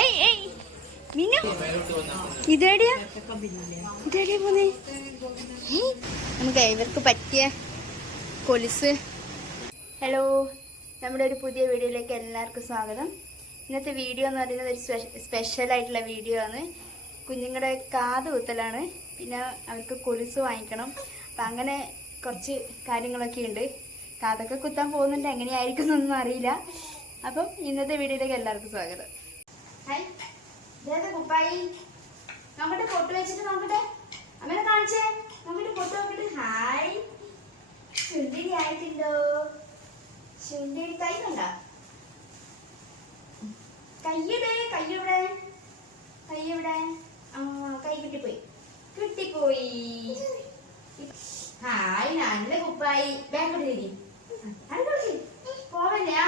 ഏയ് ഏയ്. മിന്നു നമുക്ക് ഇവർക്ക് പറ്റിയ കൊലിസ്. ഹലോ നമ്മുടെ ഒരു പുതിയ വീഡിയോയിലേക്ക് എല്ലാവർക്കും സ്വാഗതം. ഇന്നത്തെ വീഡിയോ എന്ന് പറയുന്നത് ഒരു സ്പെഷ്യൽ ആയിട്ടുള്ള വീഡിയോ ആണ്. കുഞ്ഞുങ്ങളുടെ കാത് കുത്തലാണ്. പിന്നെ അവർക്ക് കൊലിസ് വാങ്ങിക്കണം. അപ്പം അങ്ങനെ കുറച്ച് കാര്യങ്ങളൊക്കെ ഉണ്ട്. കാതൊക്കെ കുത്താൻ പോകുന്നുണ്ട്. എങ്ങനെയായിരിക്കും എന്നൊന്നും അറിയില്ല. അപ്പം ഇന്നത്തെ വീഡിയോയിലേക്ക് എല്ലാവർക്കും സ്വാഗതം. ഹായ് കുപ്പായി. വെച്ചിട്ട് കാണിച്ചേ. ഹായ്. കൈ കൈ കിട്ടിപ്പോയി. ഹായ് നല്ല കുപ്പായി. ബാങ്കോട്ട് പോവല്ലേ ആ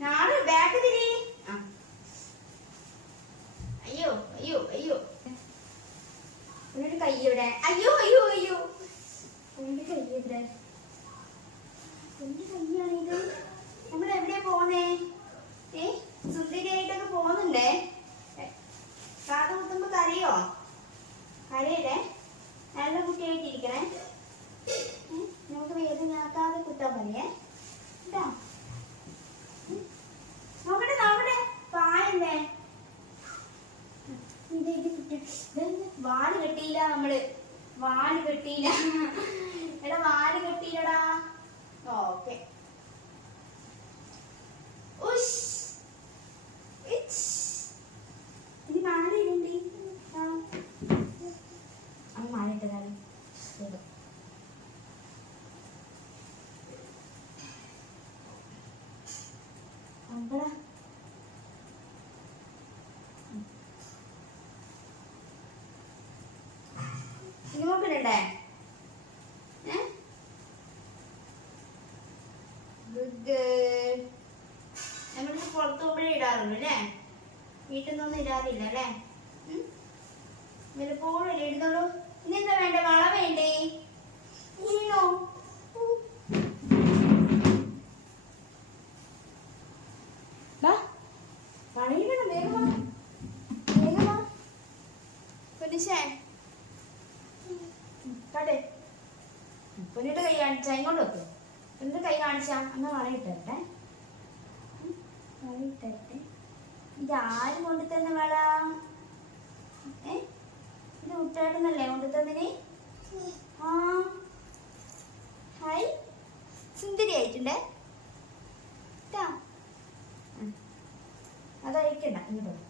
നാളെ ബാക്ക് അയ്യോ അയ്യോ അയ്യോ. അയ്യോ അയ്യോ അയ്യോ. നമ്മൾ എവിടെയാ പോന്നേ ഏ സുന്ദരിയായിട്ടൊക്കെ പോകുന്നുണ്ടേ ഏ, കാത് കുത്തുമ്പോ കരയോ കരയല്ലേ നല്ല കുട്ടിയായിട്ടിരിക്കണേ ഏ, നമുക്ക് വേദന ആക്കാതെ കുത്താൻ മതിയേ കേട്ടോ ഉം. നോക്കട്ടെ നോക്കട്ടെ പായല്ലേ ഇത് ഇത് കുട്ടി ഇതെന്ത് വാൽ കെട്ടിയില്ല നമ്മൾ വാൽ കെട്ടിയില്ല എടാ വാൽ കെട്ടിയില്ലടാ ഓക്കെ ഇനി മാല ഇടണ്ടി ആ അമ്മ മാല ഇട്ടതാണ് അമ്പള ഇനി നമ്മളിന്ന് പുറത്തു പോകുമ്പോഴേ ഇടാറുള്ളൂ അല്ലേ? വീട്ടിൽ നിന്നൊന്നും ഇടാറില്ല അല്ലേ? ഇന്നലെ വല്ലപ്പോഴും ഇടുന്നുള്ളൂ? ഇനി എന്താ വേണ്ട? വള വേണ്ടേ? പൊന്നിട്ട് കൈ കാണിച്ചാ ഇങ്ങോട്ട് വെക്കും. എന്ത് കൈ കാണിച്ചാ? അന്ന് വളയിട്ടെ വളയിട്ടെ ഇത് ആര് കൊണ്ടു തന്നെ വള? ഏ? ഇത് മുട്ടേട്ടനല്ലേ കൊണ്ടു തന്നിന് ആ. ഹായ്. സുന്ദരി ആയിട്ടുണ്ടേ. അതായിരിക്കണ്ട. ഇങ്ങോട്ട്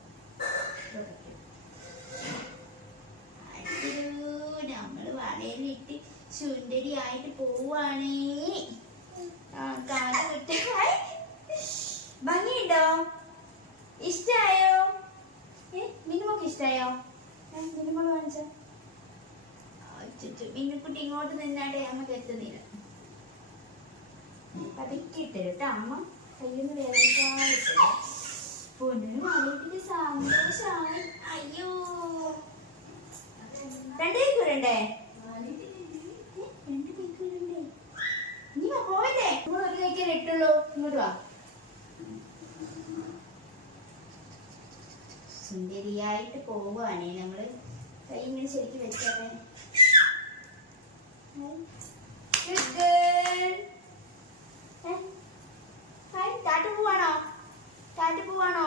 വളയിലിട്ട് ആയിട്ട് ആ. ഭംഗിയുണ്ടോ? ഇഷ്ടായോ? ഏ മിനിമോക്ക് ഇഷ്ടായോ? മിനിമോൾ കാണിച്ച. മിന്നുക്കുട്ടി ഇങ്ങോട്ട് നിന്നാടെ അമ്മ എത്തുന്നില്ല. പതുക്കിയിട്ട് കേട്ടോ അമ്മ. കയ്യൊന്ന് വേറെ സന്തോഷായി അയ്യോ. രണ്ടേ കൂരണ്ടേ രണ്ട് കൈക്കൂരണ്ടേ നീ വാ, പോവല്ലേ നിങ്ങൾ ഇട്ടുള്ളൂ ഇങ്ങോട്ട് വാ. സുന്ദരിയായിട്ട് പോവുകയാണേ നമ്മൾ. കൈ ഇങ്ങനെ ശരിക്കും വെച്ചേ ടാറ്റ പോവാണോ ടാറ്റ പോവാണോ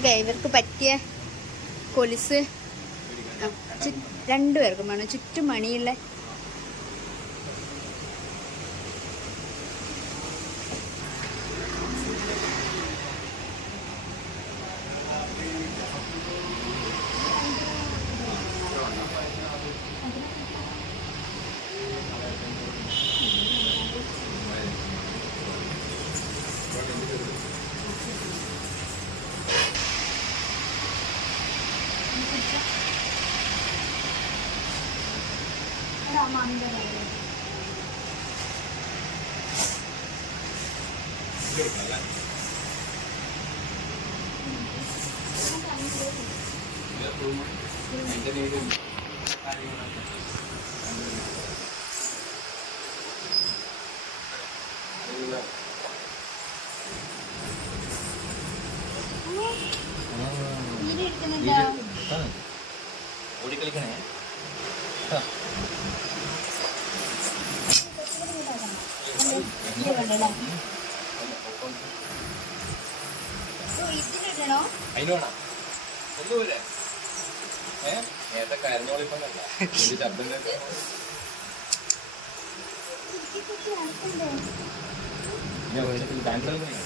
നമുക്ക് ഇവർക്ക് പറ്റിയ കൊലിസ്. രണ്ടുപേർക്കും വേണം. ചുറ്റും മണിയുള്ള 감사합니다.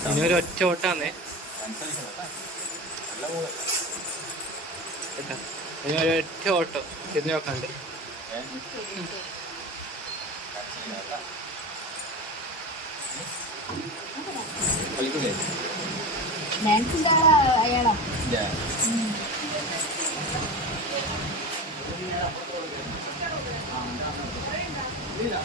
ഇനി ഒരു ഒറ്റ ഓട്ടാന്നേ. ഇനി ഒരു ഒറ്റ ഓട്ടോ തിരിഞ്ഞു നോക്കാണ്ട്. അയാളാ. കളിക്കൂലേ ഡാൻസിന്റെ അയാളാ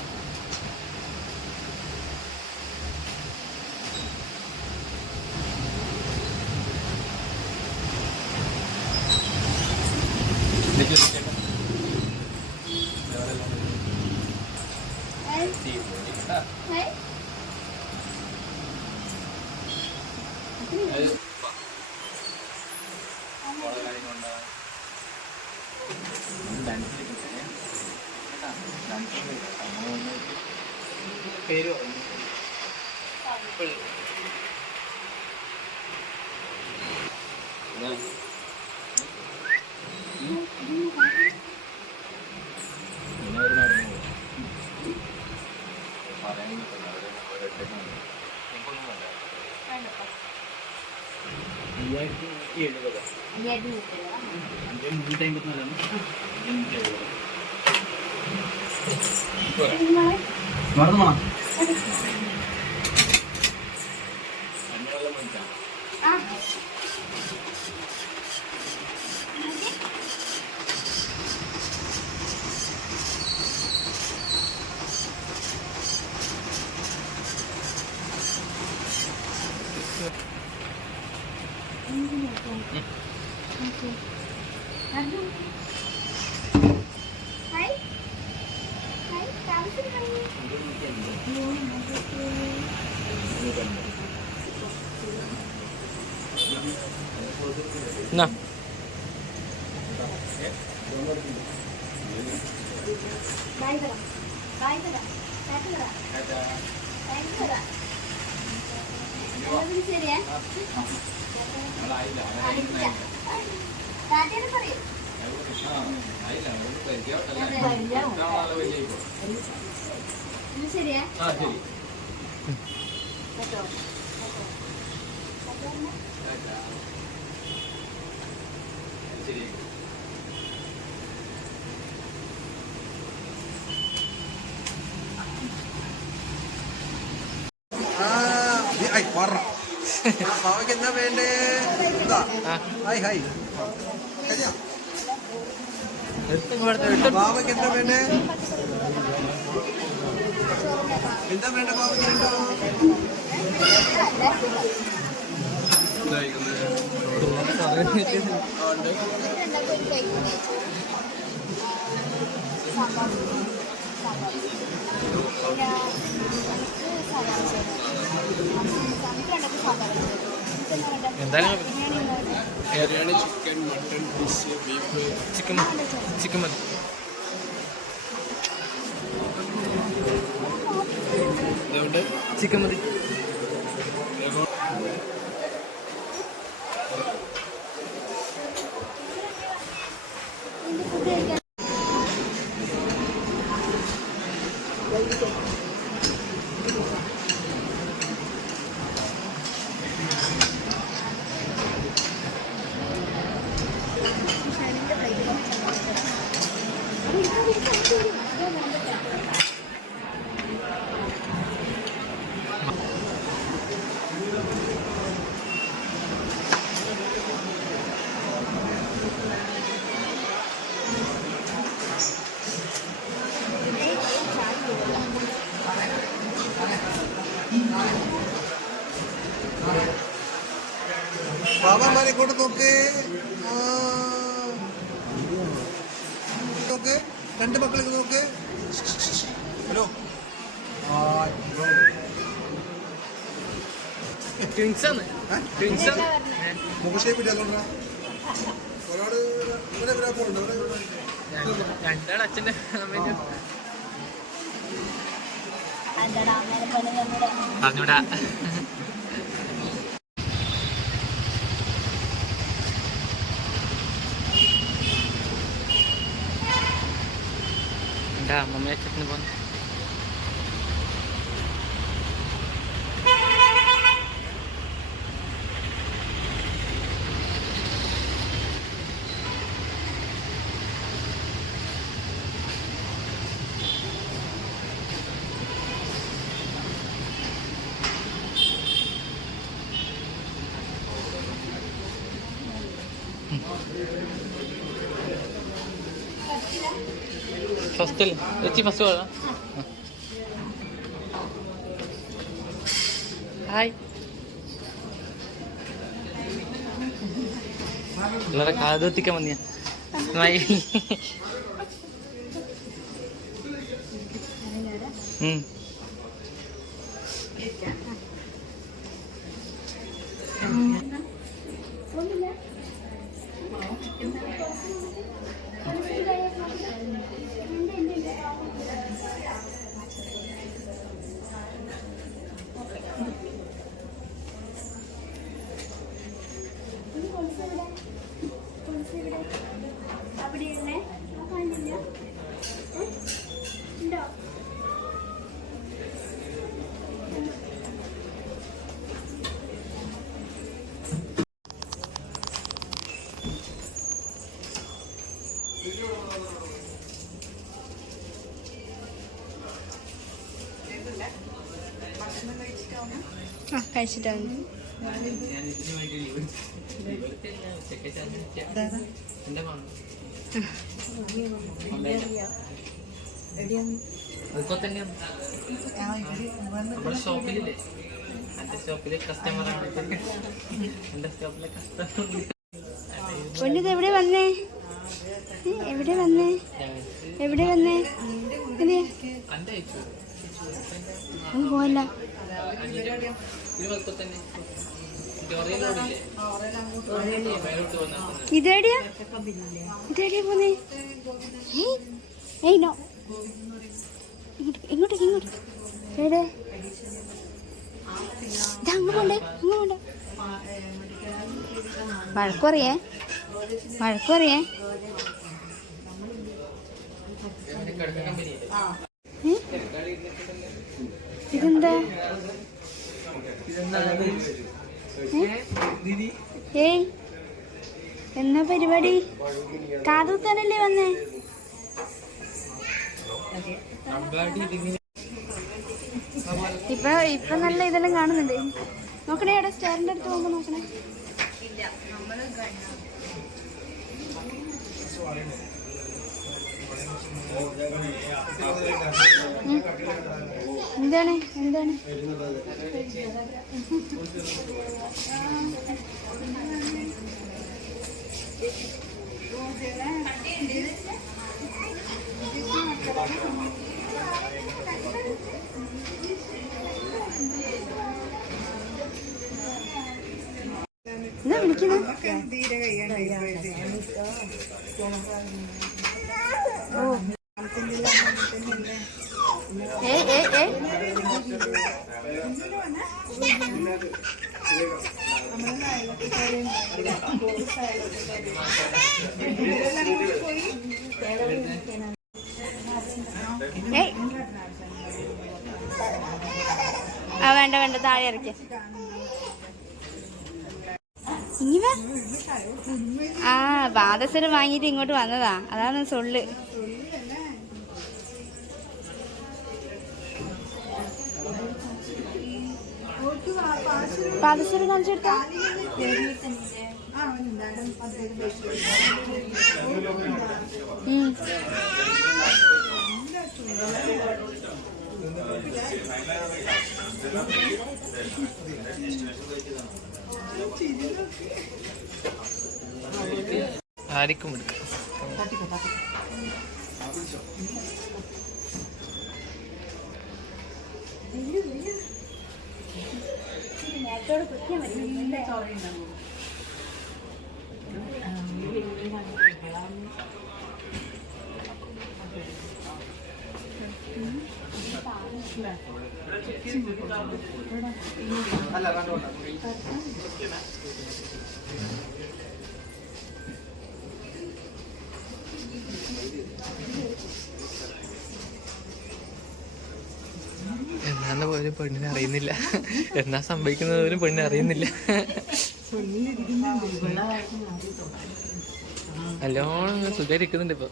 ഇല്ല പേര് അയ്യായിരത്തി എഴുപത് അഞ്ച് മുന്നൂറ്റി അമ്പത്തിനാലാണ് மறந்துமா ശരിയാ ആ ശരി കേട്ടോ ശരി. മാവയ്ക്ക് എന്താ വേണ്ടേ? ഇതാ. ആ. ഹായ് ഹായ് മാവയ്ക്ക് എന്താ വേണ്ടേ? എന്താ വേണ്ട മാവയ്ക്ക് രണ്ടോ എന്തായാലും biryani chicken mutton fish beef chicken chicken മതി. ചിക്കൻ മതി. ബാബ മാരെ ഇങ്ങോട്ട് നോക്ക്. നോക്ക്. രണ്ട് മക്കളിലേക്ക് നോക്ക്. ഹലോ. മുഖശേ പറ്റി അതുകൊണ്ടാ. ഒരാട് ഇവിടെ പോകണ്ടോ രണ്ടാൾ അച്ഛന്റെ അമ്മേന്റെ പറഞ്ഞൂടാ. എന്താ അമ്മമ്മ അച്ഛന് പോന്നു ഫസ്റ്റ് അല്ലേ ചേച്ചി ഫസ്റ്റ് പോകാം ഹായ് എല്ലാവരുടെ കാതെത്തിക്കാൻ വന്നിയ ഉം ആ കഴിച്ചിട്ടാണ്. ഷോപ്പിലില്ലേ എന്റെ ഷോപ്പിലെ കസ്റ്റമറാണ് എന്റെ ഷോപ്പിലെ കസ്റ്റമർ പൊന്നിത് എവിടെ വന്നേ? എവിടെ വന്നേ? എവിടെ? വന്നേ ഏയ് ഏയ് നോ. ഇങ്ങോട്ട് ഇങ്ങോട്ട് വഴക്ക് ഇതെന്താ? ഏയ് എന്നാ പരിപാടി കാതുത്താനല്ലേ വന്നേ ഇപ്പൊ ഇപ്പൊ നല്ല ഇതെല്ലാം കാണുന്നുണ്ട് നോക്കണേ അവിടെ സ്റ്റാറിന്റെ അടുത്ത് പോകുമ്പോ നോക്കണേ. എന്താണ്? എന്താണ്? എന്താ വിളിക്കുന്നത് വേണ്ട വേണ്ട. താഴെ ഇറക്കി. ആ പാദസരം വാങ്ങിയിട്ട് ഇങ്ങോട്ട് വന്നതാ. അതാണ് സൊള്ള്. പാദസരം കാണിച്ചു കൊടുത്താ? ഉം. ആർക്കും എടുക്കാം. എന്നാന്ന് പോലും പെണ്ണിനെ അറിയുന്നില്ല. എന്നാ സംഭവിക്കുന്നത് പോലും പെണ്ണിനെ അറിയുന്നില്ല. നല്ലോണം സുഖമായിരിക്കുന്നുണ്ട് ഇപ്പൊ.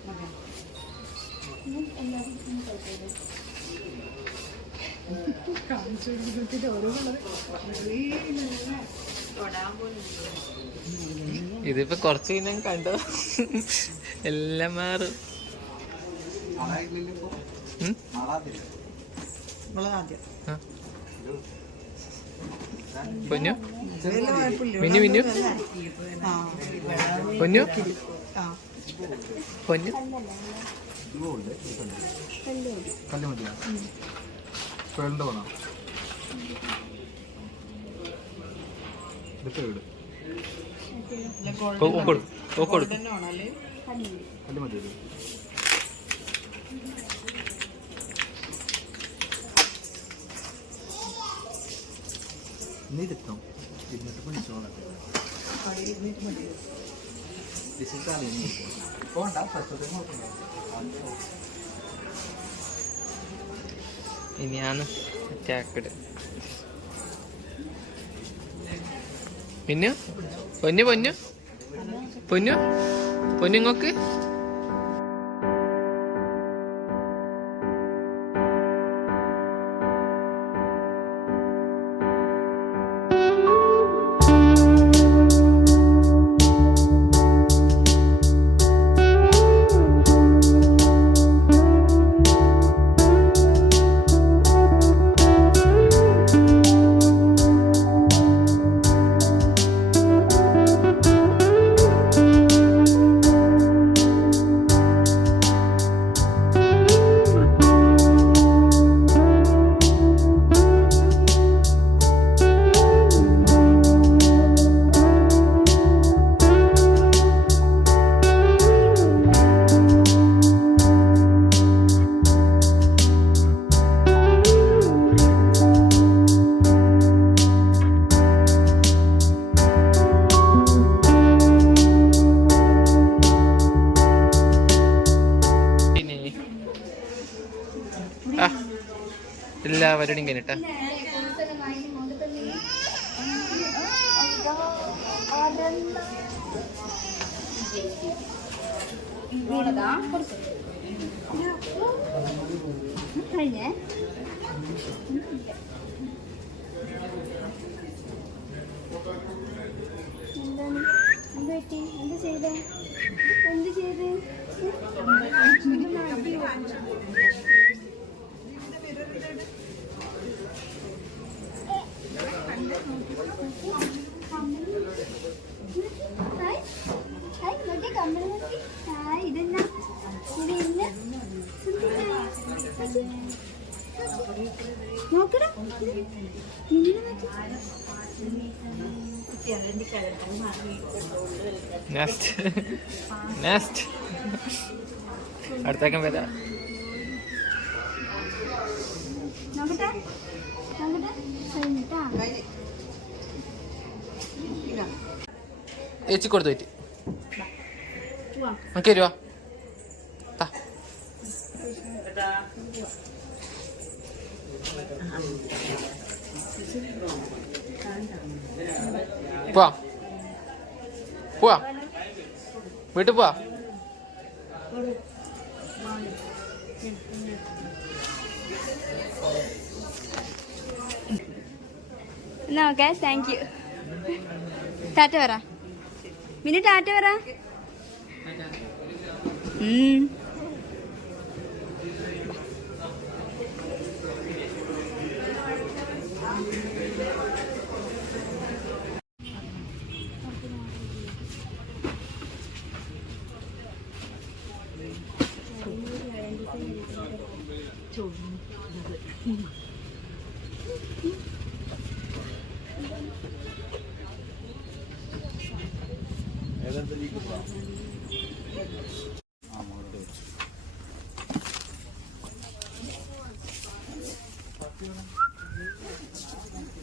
ഇതിപ്പോ കുറച്ച് കഴിഞ്ഞാൽ കണ്ടോ എല്ലാം മാറും. പൊന്നു? മിന്നു മിന്നു? പൊന്നു? പൊന്നു? കല്ല് മതിയാ? പേളിന്റെ വേണോ. ഇത് പേട് ഓ- ഓ കൊടു. ഓ കൊടു. കല്ല് മതി നീ എടുത്തോ ഇരുന്നിട്ട് പിടിച്ചോളാം പോണ്ട ഫസ്റ്റ് നോക്കണ്ട ഇനിയാണ് അറ്റാക്കഡ് പിന്നെ പൊന്നു. പൊന്നു പൊന്നു പൊന്നുങ്ങക്ക് എല്ലാവരുടെയും കഴിഞ്ഞിട്ടാ കഴിഞ്ഞേ എന്താണ്? എന്ത് പറ്റി എന്ത് ചെയ്തേ എന്ത് ചെയ്ത് ഹായ് ഹായ് നോക്കി കമ്മൽ നോക്കി ഹായ് ഇതെന്നാ ഇത് ഇന്ന് നോക്കടാ ഇങ്ങനെ നോക്കി. നെക്സ്റ്റ് നെക്സ്റ്റ് അടുത്തേക്കാൻ വരാം. നോക്കട്ടെ? നോക്കട്ടെ? ഏച്ചി കൊടുത്തു പറ്റി നമുക്ക് വരുവാ താ. പോവാ. പോവാ. വീട്ടിൽ പോവാ. എന്നാ ഓക്കെ താങ്ക് യു ടാറ്റ പറ മിനി ടാറ്റ പറ. ചോദിക്കുന്നത്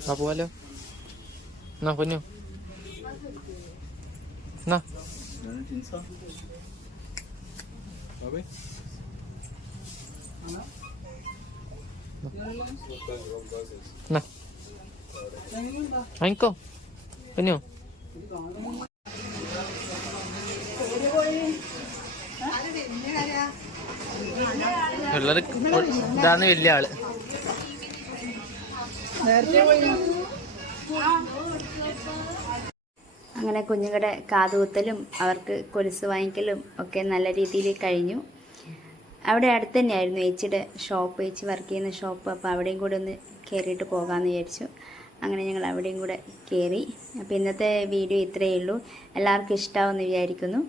ആ പോവാലോ എന്നാ പൊന്നു എന്നാ എന്നാ വാങ്ങിക്കോ പൊന്നു ഉള്ളത് ഇതാണ് വലിയ ആൾ അങ്ങനെ കുഞ്ഞുങ്ങളുടെ കാതുകുത്തലും അവർക്ക് കൊലുസ് വാങ്ങിക്കലും ഒക്കെ നല്ല രീതിയിൽ കഴിഞ്ഞു. അവിടെ അടുത്ത് തന്നെയായിരുന്നു ഏച്ചിയുടെ ഷോപ്പ് ഏച്ചി വർക്ക് ചെയ്യുന്ന ഷോപ്പ് അപ്പോൾ അവിടെയും കൂടെ ഒന്ന് കയറിയിട്ട് പോകാമെന്ന് വിചാരിച്ചു. അങ്ങനെ ഞങ്ങൾ അവിടെയും കൂടെ കയറി അപ്പോൾ ഇന്നത്തെ വീഡിയോ ഇത്രയേ ഉള്ളൂ. എല്ലാവർക്കും ഇഷ്ടമാവുമെന്ന് വിചാരിക്കുന്നു.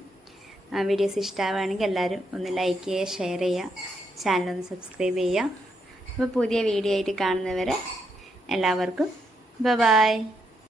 വീഡിയോസ് ഇഷ്ടമാവുകയാണെങ്കിൽ എല്ലാവരും ഒന്ന് ലൈക്ക് ചെയ്യുക ഷെയർ ചെയ്യുക ചാനലൊന്ന് സബ്സ്ക്രൈബ് ചെയ്യുക. അപ്പോൾ പുതിയ വീഡിയോ ആയിട്ട് കാണുന്നവരെ എല്ലാവർക്കും. ബ ബായ്